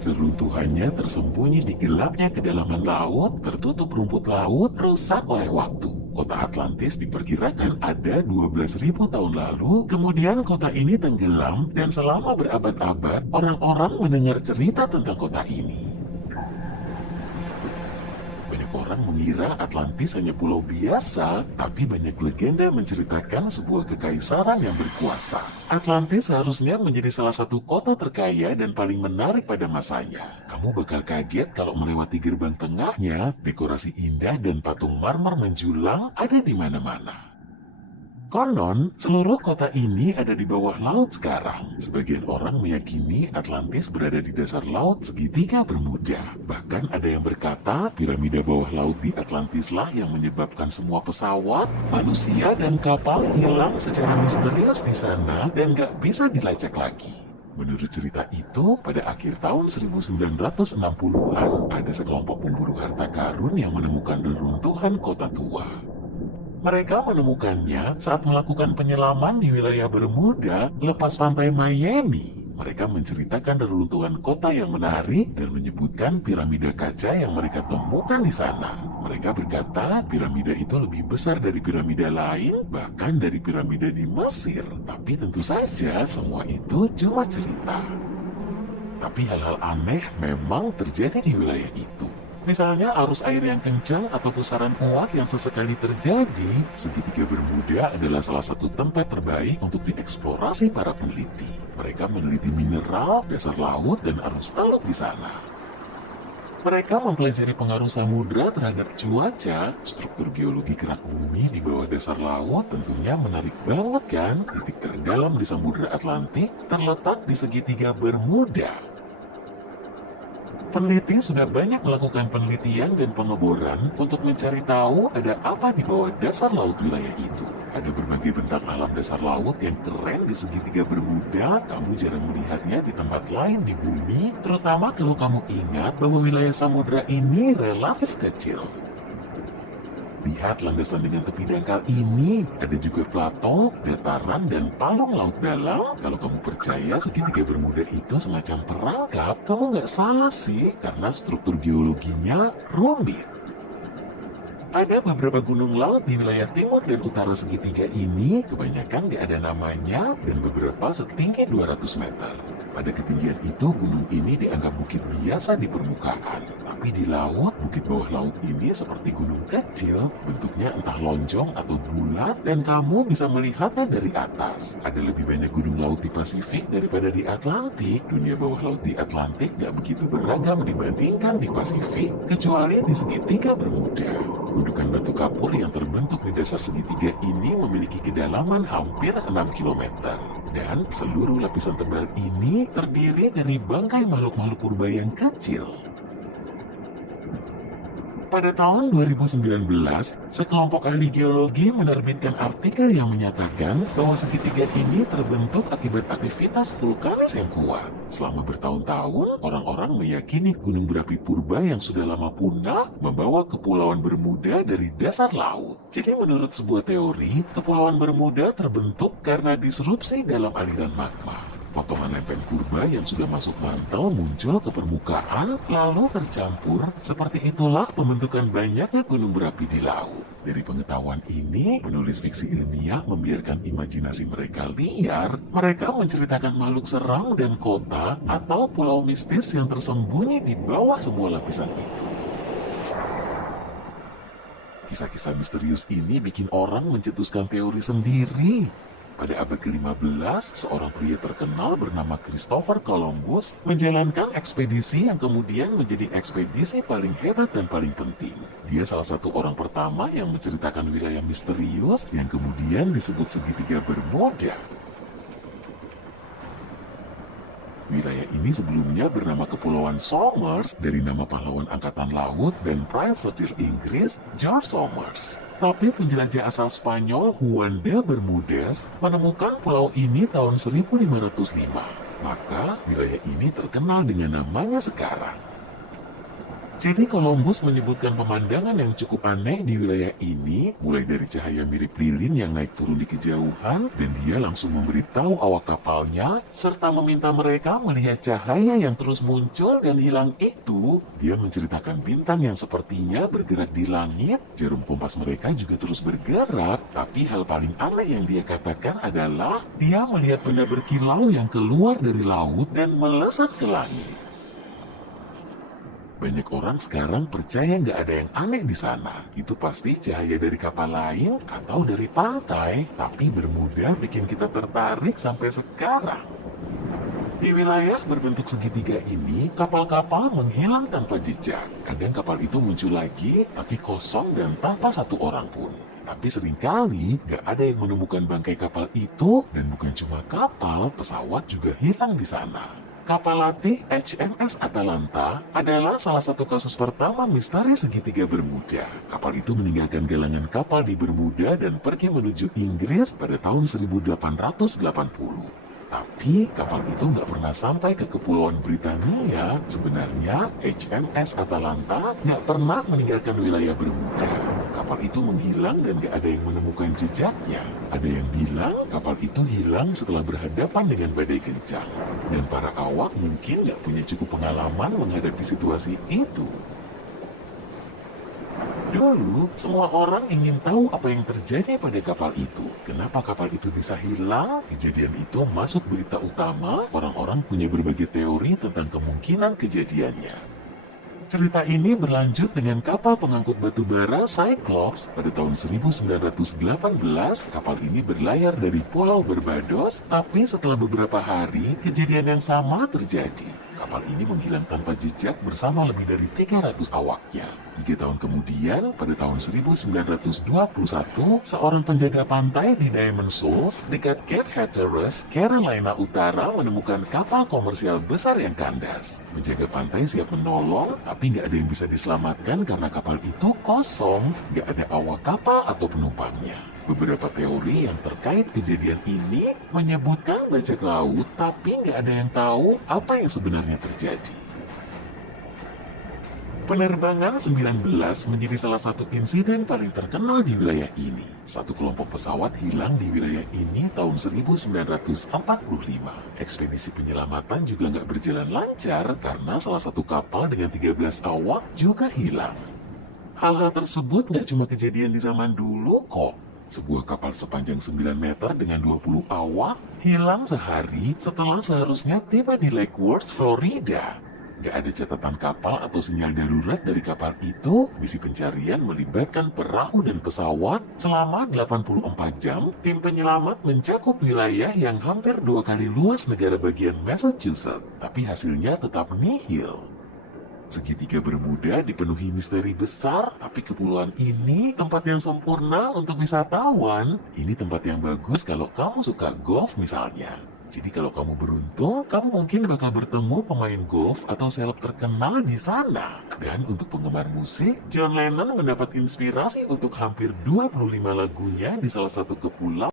Reruntuhannya tersembunyi di gelapnya kedalaman laut, tertutup rumput laut, rusak oleh waktu. Kota Atlantis diperkirakan ada 12.000 tahun lalu, kemudian kota ini tenggelam dan selama berabad-abad orang-orang mendengar cerita tentang kota ini. Banyak orang mengira Atlantis hanya pulau biasa, tapi banyak legenda menceritakan sebuah kekaisaran yang berkuasa. Atlantis seharusnya menjadi salah satu kota terkaya dan paling menarik pada masanya. Kamu bakal kaget kalau melewati gerbang tengahnya, dekorasi indah dan patung marmer menjulang ada di mana-mana. Konon, seluruh kota ini ada di bawah laut sekarang. Sebagian orang meyakini Atlantis berada di dasar laut segitiga Bermuda. Bahkan ada yang berkata, piramida bawah laut di Atlantislah yang menyebabkan semua pesawat, manusia, dan kapal hilang secara misterius di sana dan gak bisa dilacak lagi. Menurut cerita itu, pada akhir tahun 1960-an, ada sekelompok pemburu harta karun yang menemukan reruntuhan kota tua. Mereka menemukannya saat melakukan penyelaman di wilayah Bermuda lepas pantai Miami. Mereka menceritakan reruntuhan kota yang menarik dan menyebutkan piramida kaca yang mereka temukan di sana. Mereka berkata piramida itu lebih besar dari piramida lain, bahkan dari piramida di Mesir. Tapi tentu saja semua itu cuma cerita. Tapi hal-hal aneh memang terjadi di wilayah itu. Misalnya arus air yang kencang atau pusaran kuat yang sesekali terjadi, segitiga Bermuda adalah salah satu tempat terbaik untuk dieksplorasi para peneliti. Mereka meneliti mineral, dasar laut, dan arus teluk di sana. Mereka mempelajari pengaruh samudra terhadap cuaca, struktur geologi gerak bumi di bawah dasar laut tentunya menarik banget kan? Titik terdalam di Samudra Atlantik terletak di segitiga Bermuda. Peneliti sudah banyak melakukan penelitian dan pengeboran untuk mencari tahu ada apa di bawah dasar laut wilayah itu. Ada berbagai bentang alam dasar laut yang keren di segitiga Bermuda, kamu jarang melihatnya di tempat lain di bumi, terutama kalau kamu ingat bahwa wilayah samudra ini relatif kecil. Lihat landasan dengan tepi dangkal ini, ada juga plato, dataran, dan palung laut dalam. Kalau kamu percaya segitiga Bermuda itu semacam perangkap, kamu nggak salah sih, karena struktur geologinya rumit. Ada beberapa gunung laut di wilayah timur dan utara segitiga ini, kebanyakan nggak ada namanya, dan beberapa setinggi 200 meter. Pada ketinggian itu, gunung ini dianggap bukit biasa di permukaan. Tapi di laut, bukit bawah laut ini seperti gunung kecil, bentuknya entah lonjong atau bulat, dan kamu bisa melihatnya dari atas. Ada lebih banyak gunung laut di Pasifik daripada di Atlantik. Dunia bawah laut di Atlantik nggak begitu beragam dibandingkan di Pasifik, kecuali di segitiga Bermuda. Gundukan batu kapur yang terbentuk di dasar segitiga ini memiliki kedalaman hampir 6 km. Dan seluruh lapisan tebal ini terdiri dari bangkai makhluk-makhluk purba yang kecil. Pada tahun 2019, sekelompok ahli geologi menerbitkan artikel yang menyatakan bahwa segitiga ini terbentuk akibat aktivitas vulkanis yang kuat. Selama bertahun-tahun, orang-orang meyakini gunung berapi purba yang sudah lama punah membawa kepulauan Bermuda dari dasar laut. Jadi menurut sebuah teori, kepulauan Bermuda terbentuk karena disrupsi dalam aliran magma. Potongan lempeng purba yang sudah masuk mantel muncul ke permukaan, lalu tercampur. Seperti itulah pembentukan banyaknya gunung berapi di laut. Dari pengetahuan ini, penulis fiksi ilmiah membiarkan imajinasi mereka liar. Mereka menceritakan makhluk seram dan kota atau pulau mistis yang tersembunyi di bawah semua lapisan itu. Kisah-kisah misterius ini bikin orang mencetuskan teori sendiri. Pada abad ke-15, seorang pria terkenal bernama Christopher Columbus menjalankan ekspedisi yang kemudian menjadi ekspedisi paling hebat dan paling penting. Dia salah satu orang pertama yang menceritakan wilayah misterius yang kemudian disebut segitiga Bermuda. Wilayah ini sebelumnya bernama Kepulauan Somers dari nama pahlawan angkatan laut dan privateer Inggris George Somers. Tapi penjelajah asal Spanyol Juan de Bermúdez menemukan pulau ini tahun 1505. Maka wilayah ini terkenal dengan namanya sekarang. Jadi Columbus menyebutkan pemandangan yang cukup aneh di wilayah ini, mulai dari cahaya mirip lilin yang naik turun di kejauhan, dan dia langsung memberitahu awak kapalnya, serta meminta mereka melihat cahaya yang terus muncul dan hilang itu. Dia menceritakan bintang yang sepertinya bergerak di langit, jarum kompas mereka juga terus bergerak, tapi hal paling aneh yang dia katakan adalah, dia melihat benda berkilau yang keluar dari laut dan melesat ke langit. Banyak orang sekarang percaya nggak ada yang aneh di sana. Itu pasti cahaya dari kapal lain atau dari pantai, tapi Bermuda bikin kita tertarik sampai sekarang. Di wilayah berbentuk segitiga ini, kapal-kapal menghilang tanpa jejak. Kadang kapal itu muncul lagi, tapi kosong dan tanpa satu orang pun. Tapi seringkali nggak ada yang menemukan bangkai kapal itu, dan bukan cuma kapal, pesawat juga hilang di sana. Kapal latih HMS Atalanta adalah salah satu kasus pertama misteri segitiga Bermuda. Kapal itu meninggalkan galangan kapal di Bermuda dan pergi menuju Inggris pada tahun 1880. Tapi kapal itu nggak pernah sampai ke Kepulauan Britania. Sebenarnya HMS Atalanta nggak pernah meninggalkan wilayah Bermuda. Kapal itu menghilang dan nggak ada yang menemukan jejaknya. Ada yang bilang kapal itu hilang setelah berhadapan dengan badai kencang. Dan para awak mungkin nggak punya cukup pengalaman menghadapi situasi itu. Dulu, semua orang ingin tahu apa yang terjadi pada kapal itu. Kenapa kapal itu bisa hilang? Kejadian itu masuk berita utama. Orang-orang punya berbagai teori tentang kemungkinan kejadiannya. Cerita ini berlanjut dengan kapal pengangkut batu bara Cyclops pada tahun 1918. Kapal ini berlayar dari Pulau Barbados, tapi setelah beberapa hari, kejadian yang sama terjadi. Kapal ini menghilang tanpa jejak bersama lebih dari 300 awaknya. 3 tahun kemudian, pada tahun 1921, seorang penjaga pantai di Diamond Shoals dekat Cape Hatteras, Carolina Utara menemukan kapal komersial besar yang kandas. Penjaga pantai siap menolong, tapi nggak ada yang bisa diselamatkan karena kapal itu kosong, nggak ada awak kapal atau penumpangnya. Beberapa teori yang terkait kejadian ini menyebutkan bajak laut, tapi nggak ada yang tahu apa yang sebenarnya terjadi. Penerbangan 19 menjadi salah satu insiden paling terkenal di wilayah ini. Satu kelompok pesawat hilang di wilayah ini tahun 1945. Ekspedisi penyelamatan juga nggak berjalan lancar karena salah satu kapal dengan 13 awak juga hilang. Hal-hal tersebut nggak cuma kejadian di zaman dulu kok. Sebuah kapal sepanjang 9 meter dengan 20 awak hilang sehari setelah seharusnya tiba di Lake Worth, Florida. Gak ada catatan kapal atau sinyal darurat dari kapal itu. Misi pencarian melibatkan perahu dan pesawat. Selama 84 jam, tim penyelamat mencakup wilayah yang hampir 2 kali luas negara bagian Massachusetts. Tapi hasilnya tetap nihil. Segitiga Bermuda dipenuhi misteri besar, tapi kepulauan ini tempat yang sempurna untuk wisatawan. Ini tempat yang bagus kalau kamu suka golf misalnya. Jadi kalau kamu beruntung, kamu mungkin bakal bertemu pemain golf atau seleb terkenal di sana. Dan untuk penggemar musik, John Lennon mendapat inspirasi untuk hampir 25 lagunya di salah satu kepulauan